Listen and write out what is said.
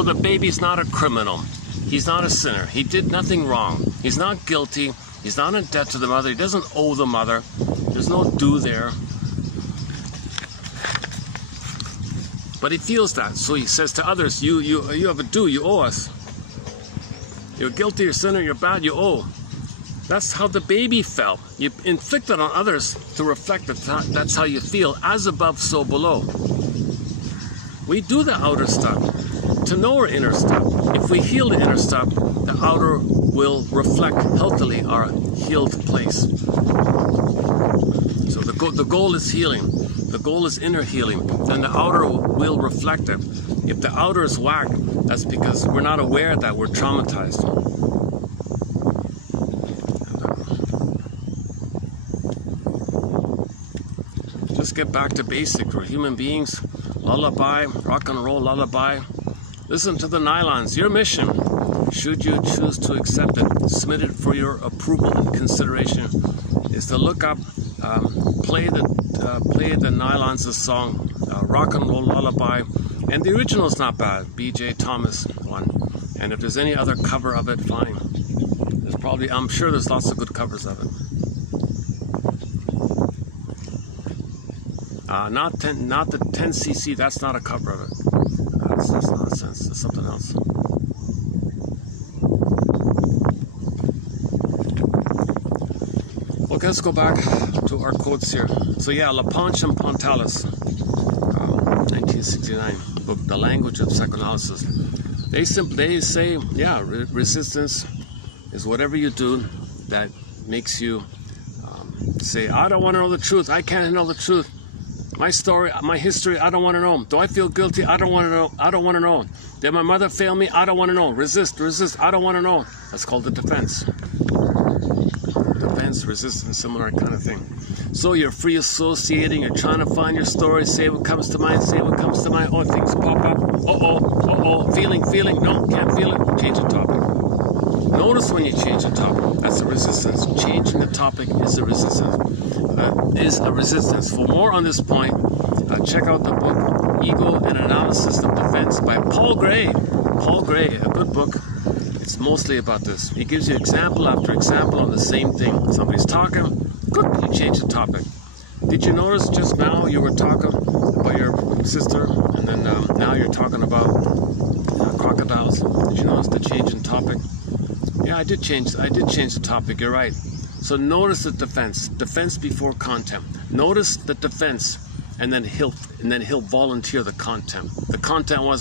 So the baby's not a criminal. He's not a sinner. He did nothing wrong. He's not guilty. He's not in debt to the mother. He doesn't owe the mother. There's no due there. But he feels that. So he says to others, you have a due. You owe us. You're guilty, you're a sinner, you're bad, you owe. That's how the baby felt. You inflict it on others to reflect that that's how you feel. As above, so below. We do the outer stuff to know our inner stuff. If we heal the inner stuff, the outer will reflect healthily our healed place. So the goal is healing. The goal is inner healing. Then the outer will reflect it. If the outer is whack, that's because we're not aware that we're traumatized. Just get back to basic. We're human beings. Lullaby, rock and roll lullaby. Listen to the Nylons. Your mission, should you choose to accept it, submit it for your approval and consideration, is to look up, play the Nylons' song, rock and roll lullaby. And the original is not bad, B.J. Thomas one. And if there's any other cover of it, fine. There's probably, I'm sure there's lots of good covers of it. Not the 10cc, that's not a cover of it. That's nonsense, it's something else. Okay, let's go back to our quotes here. So yeah, LaPonche and Pontalis, 1969 book, The Language of Psychoanalysis. They say, yeah, resistance is whatever you do that makes you say, I don't want to know the truth. I can't know the truth. My story, my history, I don't want to know. Do I feel guilty? I don't want to know. I don't want to know. Did my mother fail me? I don't want to know. Resist, I don't want to know. That's called the defense. Defense, resistance, similar kind of thing. So you're free associating, you're trying to find your story, say what comes to mind, say what comes to mind. Oh, things pop up. Uh-oh, feeling, no, can't feel it. Change the topic. Notice when you change the topic. That's a resistance. Changing the topic is a resistance. For more on this point, check out the book Ego and Analysis of Defense by Paul Gray. Paul Gray, a good book. It's mostly about this. He gives you example after example on the same thing. Somebody's talking, good, you change the topic. Did you notice just now you were talking about your sister, and then now you're talking about crocodiles? Did you notice the change in topic? Yeah, I did change the topic, you're right. So notice the defense before content. Notice the defense, and then he'll volunteer the content. The content was, well,